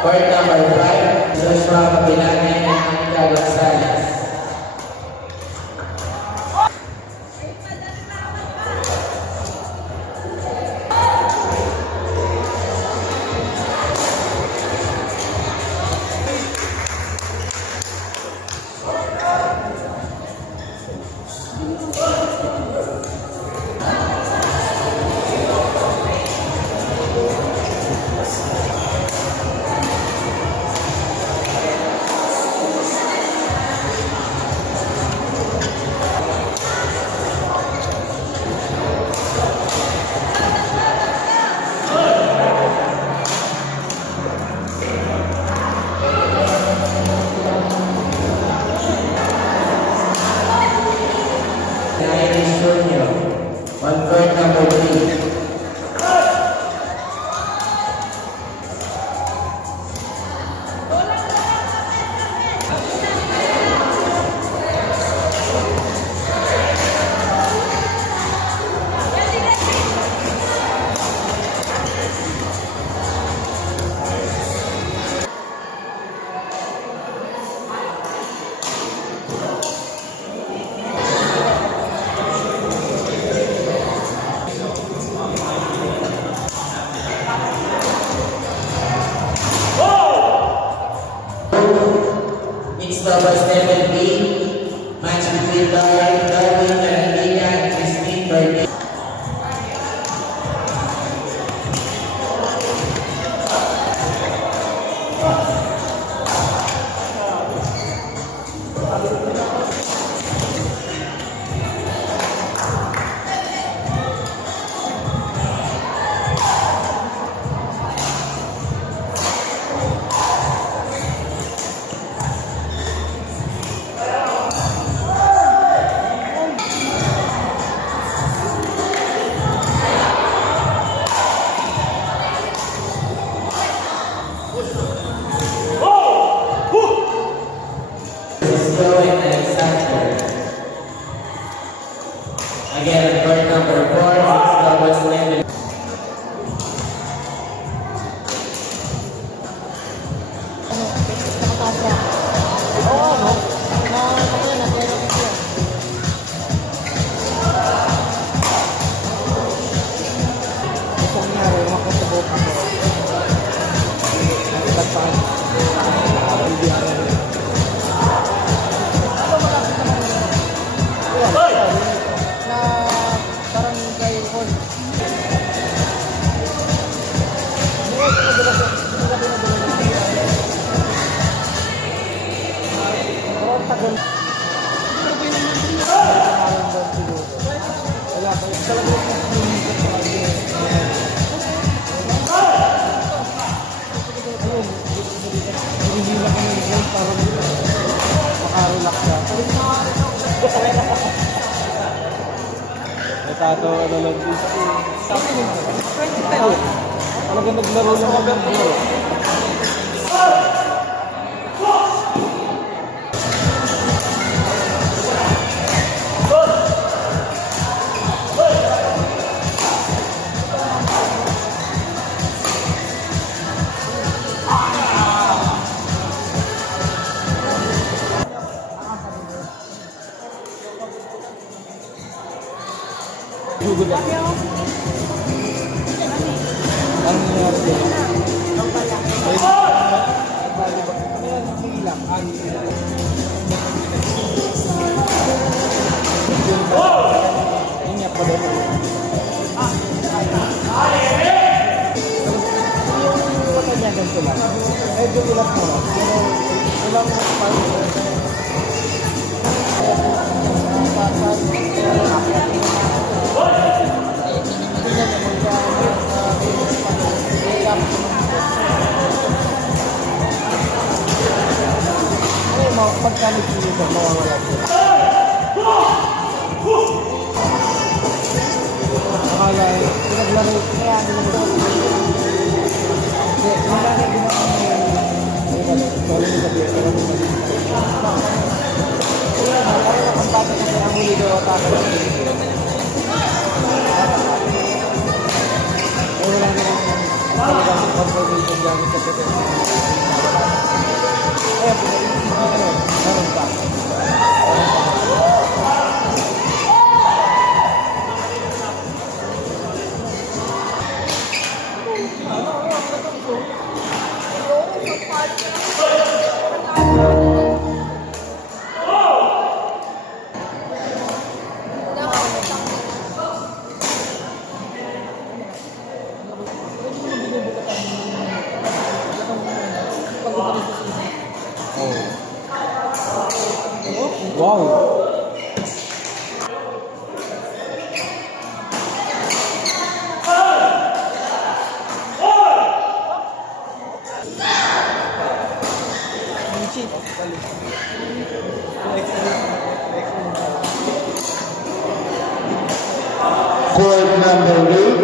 Court number 5, Joshua Kabilangan and Anika Gonzalez. On court number 3. It's doubles level B, match between Darwin Carandilla and Christine Bernie. Again, on court number 4, it's doubles level. Tato ano lang dito. Talagang naglaro lang agad. Google lang. Ang nangyari dyan? Ang pala. Ayan, hilang. Ayun nga pa doon. Yung pagka niya ganito lang. Medyo ilang mo. Pero ilang mo pa rin. mawawala siya. Akala, pinaglaro, kaya nilaro. Hindi, nilaro ginawa mo yung sorry yung gabi, pero yung gabi. Kaya na kung bakit na ang huli daw atake ng Pilipino. Eh, wala naman talagang confirmation gamit sa Pilipino. Eh, meron pa. Wow! Court number 8.